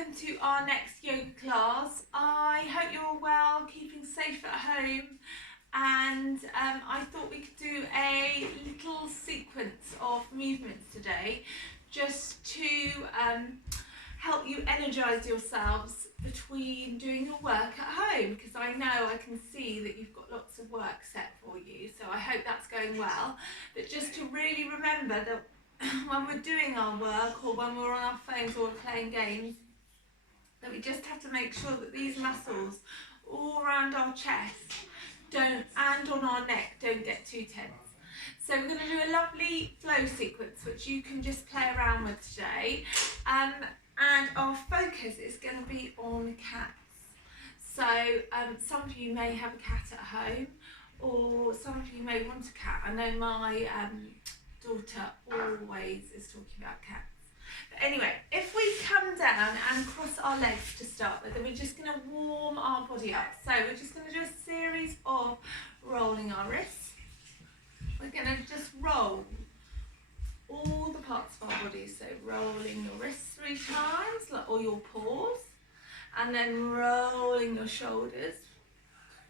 welcome to our next yoga class. I hope you're all well, keeping safe at home, and I thought we could do a little sequence of movements today just to help you energize yourselves between doing your work at home, because I know I can see that you've got lots of work set for you, so I hope that's going well. But just to really remember that when we're doing our work or when we're on our phones or we're playing games, that we just have to make sure that these muscles all around our chest and on our neck don't get too tense. So we're going to do a lovely flow sequence which you can just play around with today, and our focus is going to be on cats. So some of you may have a cat at home, or some of you may want a cat. I know my daughter always is talking about cats. But anyway, if we come down and cross our legs to start with, then we're just going to warm our body up. So we're just going to do a series of rolling our wrists. We're going to just roll all the parts of our body. So rolling your wrists 3 times, or your paws, and then rolling your shoulders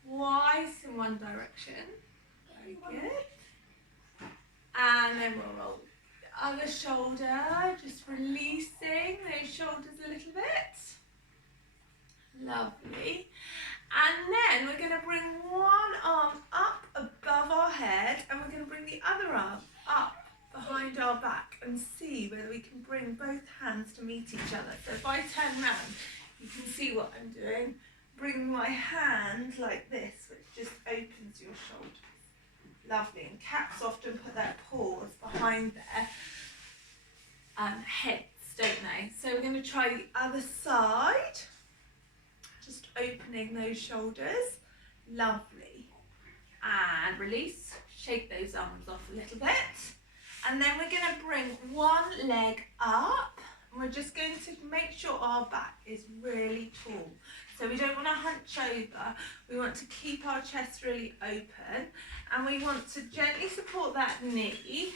twice in one direction. Very good. And then we'll roll the other shoulder, just releasing those shoulders a little bit. Lovely. And then we're going to bring one arm up above our head, and we're going to bring the other arm up behind our back and see whether we can bring both hands to meet each other. So if I turn round, you can see what I'm doing. Bring my hand like this, which just opens your shoulders. Lovely. And cats often put their paws behind their heads, don't they? So we're going to try the other side. Just opening those shoulders. Lovely. And release. Shake those arms off a little bit. And then we're going to bring one leg up. And we're just going to make sure our back is really tall. So we don't want to hunch over. We want to keep our chest really open. And we want to gently support that knee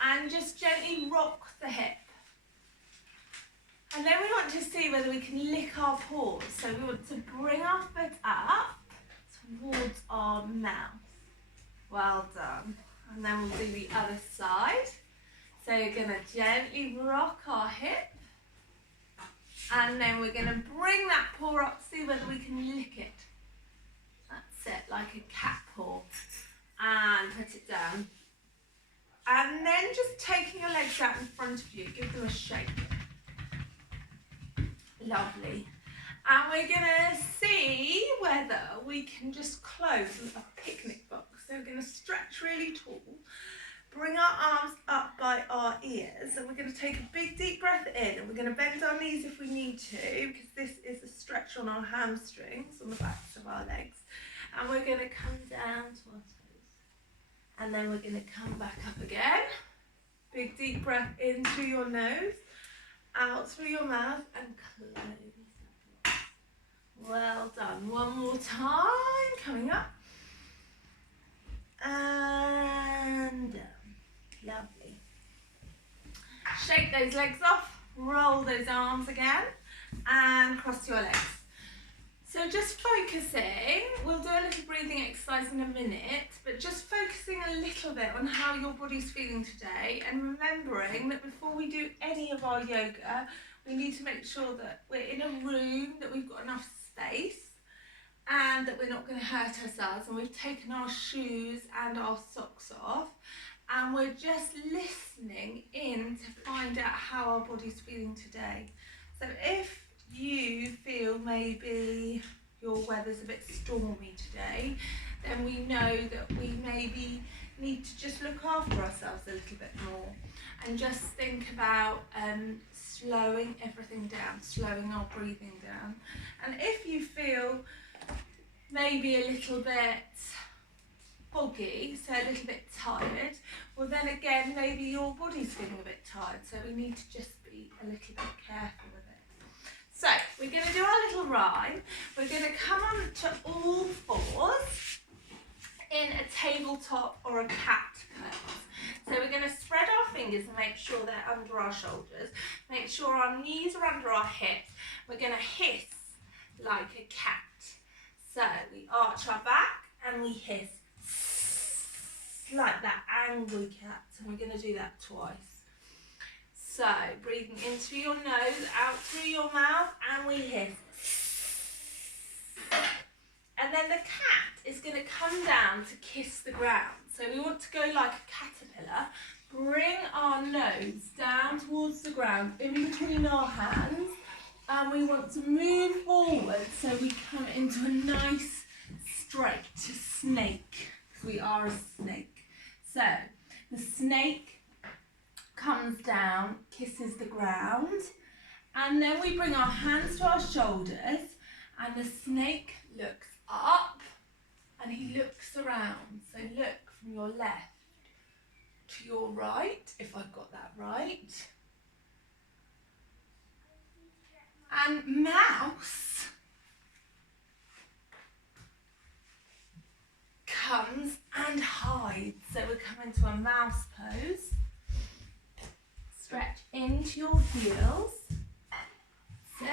and just gently rock the hip. And then we want to see whether we can lick our paws. So we want to bring our foot up towards our mouth. Well done. And then we'll do the other side. So you're going to gently rock our hip. And then we're going to bring that paw up, see whether we can lick it. That's it, like a cat paw. And put it down. And then just taking your legs out in front of you, give them a shake. Lovely. And we're going to see whether we can just close a picnic box. So we're going to stretch really tall. Bring our arms up by our ears, and we're going to take a big deep breath in, and we're going to bend our knees if we need to, because this is a stretch on our hamstrings, on the backs of our legs. And we're going to come down to our toes, and then we're going to come back up again. Big deep breath in through your nose, out through your mouth, and close. Well done. One more time, coming up, and down. Lovely. Shake those legs off, roll those arms again, and cross your legs. So just focusing, we'll do a little breathing exercise in a minute, but just focusing a little bit on how your body's feeling today, and remembering that before we do any of our yoga, we need to make sure that we're in a room, that we've got enough space, and that we're not going to hurt ourselves, and we've taken our shoes and our socks off. And we're just listening in to find out how our body's feeling today. So if you feel maybe your weather's a bit stormy today, then we know that we maybe need to just look after ourselves a little bit more. And just think about slowing everything down, slowing our breathing down. And if you feel maybe a little bit foggy, so a little bit tired, well then again maybe your body's feeling a bit tired, so we need to just be a little bit careful with it. So we're going to do our little rhyme. We're going to come on to all fours in a tabletop or a cat pose. So we're going to spread our fingers and make sure they're under our shoulders. Make sure our knees are under our hips. We're going to hiss like a cat. So we arch our back and we hiss like that angry cat. And we're going to do that twice. So breathing in through your nose, out through your mouth, and we hiss. And then the cat is going to come down to kiss the ground. So we want to go like a caterpillar. Bring our nose down towards the ground in between our hands. And we want to move forward so we come into a nice straight snake. Because we are a snake. So the snake comes down, kisses the ground. And then we bring our hands to our shoulders. And the snake looks up and he looks around. So look from your left to your right, if I've got that right. And mouse comes and hides. So we come into a mouse pose. Stretch into your heels. Sit.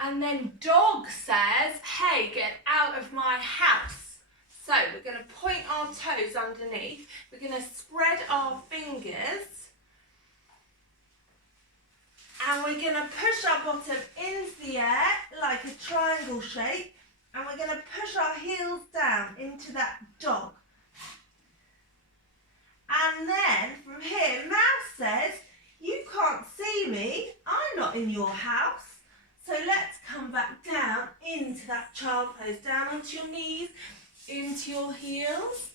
And then dog says, hey, get out of my house. So we're going to point our toes underneath. We're going to spread our fingers. And we're going to push our bottom into the air like a triangle shape. And we're going to push our heels down into that dog. And then from here, mouse says, you can't see me. I'm not in your house. So let's come back down into that child pose, down onto your knees, into your heels.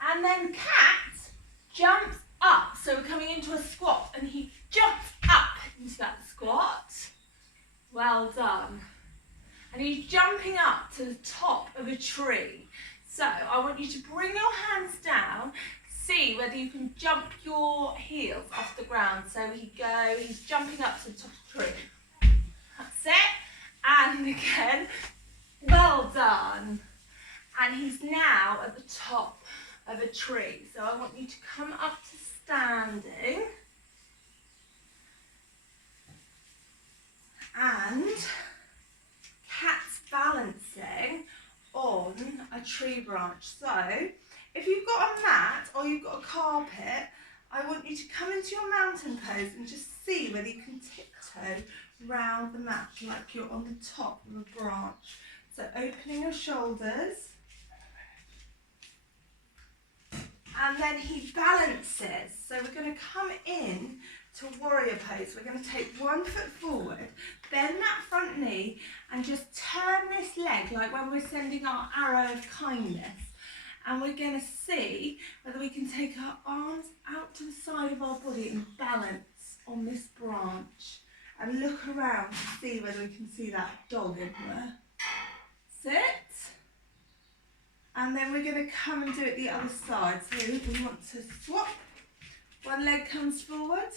And then cat jumps up. So we're coming into a squat and he jumps up into that squat. Well done. And he's jumping up to the top of a tree. So I want you to bring your hands down. See whether you can jump your heels off the ground. So he's jumping up to the top of the tree. That's it. And again, well done. And he's now at the top of a tree. So I want you to come up to standing. And cat's balancing on a tree branch. So if you've got a mat or you've got a carpet, I want you to come into your mountain pose and just see whether you can tiptoe round the mat like you're on the top of a branch. So opening your shoulders. And then he balances. So we're going to come in to warrior pose. We're going to take one foot forward, bend that front knee and just turn this leg like when we're sending our arrow of kindness. And we're going to see whether we can take our arms out to the side of our body and balance on this branch. And look around to see whether we can see that dog everywhere. Sit. And then we're going to come and do it the other side. So we want to swap. One leg comes forward.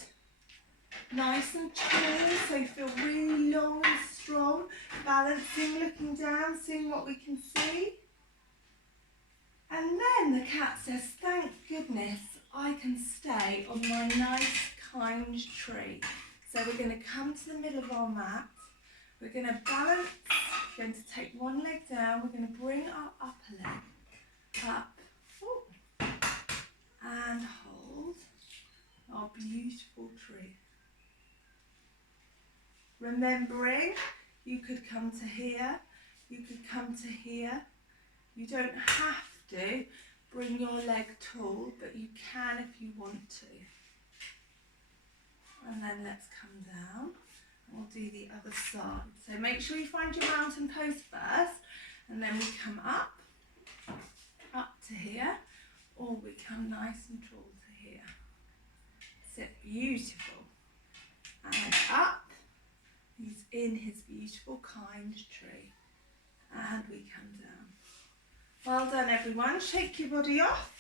Nice and tall, so you feel really long and strong. Balancing, looking down, seeing what we can see. And then the cat says, thank goodness I can stay on my nice, kind tree. So we're going to come to the middle of our mat. We're going to balance. We're going to take one leg down. We're going to bring our upper leg up. Ooh. And hold our beautiful tree. Remembering, you could come to here. You could come to here. You don't have to bring your leg tall, but you can if you want to. And then let's come down and we'll do the other side. So make sure you find your mountain pose first, and then we come up to here, or we come nice and tall to here. Sit beautiful. And up, he's in his beautiful kind tree. And we come down. Well done everyone, shake your body off.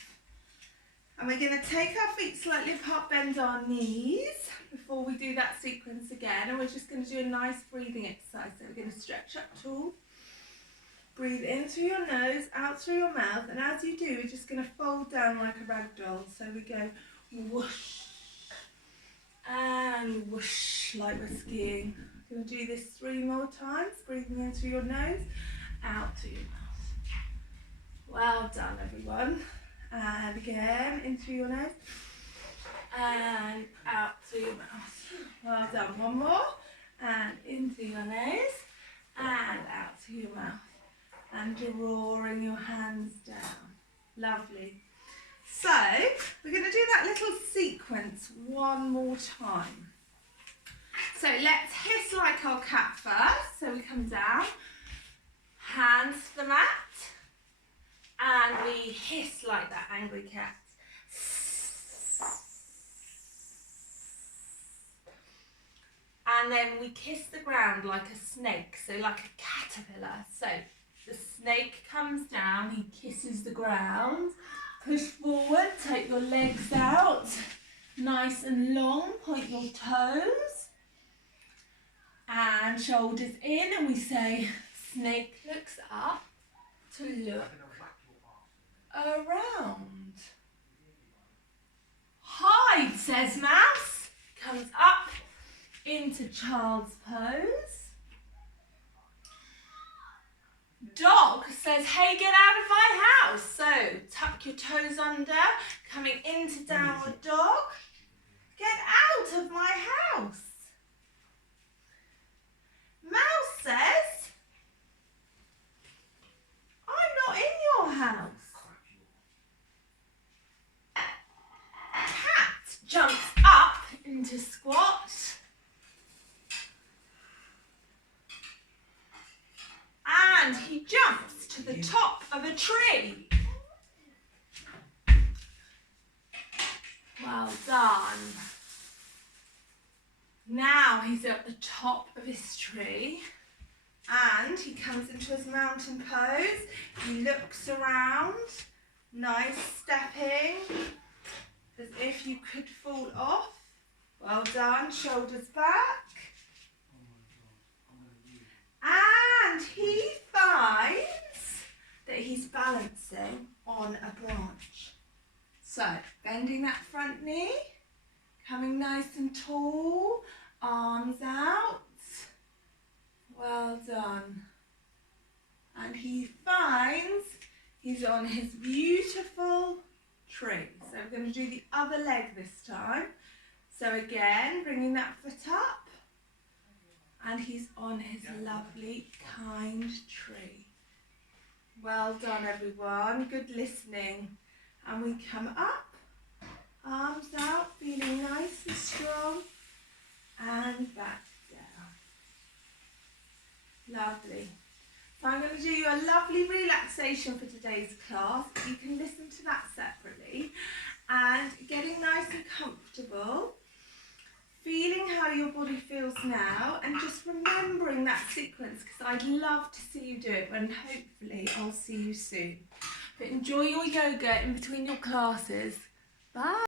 And we're going to take our feet slightly apart, bend our knees before we do that sequence again. And we're just going to do a nice breathing exercise. So we're going to stretch up tall. Breathe in through your nose, out through your mouth, and as you do, we're just going to fold down like a rag doll. So we go whoosh and whoosh like we're skiing. I'm going to do this 3 more times. Breathing in through your nose, out through your mouth. Well done, everyone. And again, in through your nose and out through your mouth. Well done. One more. And in through your nose and out through your mouth. And drawing your hands down. Lovely. So, we're going to do that little sequence one more time. So, let's hiss like our cat first. So, we come down, hands to the mat, and we hiss like that angry cat. And then we kiss the ground like a snake, so like a caterpillar. So, the snake comes down, he kisses the ground, push forward, take your legs out, nice and long, point your toes, and shoulders in, and we say, snake looks up to look around. Hide, says mouse, comes up into child's pose. Dog says, hey, get out of my house. So, tuck your toes under, coming into downward dog. Get out of my house. Mouse says, I'm not in your house. Cat jumps up into squat. And he jumps to the top of a tree. Well done. Now he's at the top of his tree and he comes into his mountain pose. He looks around, nice stepping, as if you could fall off. Well done, shoulders back. And he finds that he's balancing on a branch. So, bending that front knee, coming nice and tall, arms out. Well done. And he finds he's on his beautiful tree. So we're going to do the other leg this time. So again, bringing that foot up. And he's on his lovely, kind tree. Well done, everyone. Good listening. And we come up, arms out, feeling nice and strong, and back down. Lovely. So I'm going to do you a lovely relaxation for today's class. You can listen to that separately. And getting nice and comfortable. Feeling how your body feels now and just remembering that sequence because I'd love to see you do it and hopefully I'll see you soon. But enjoy your yoga in between your classes. Bye.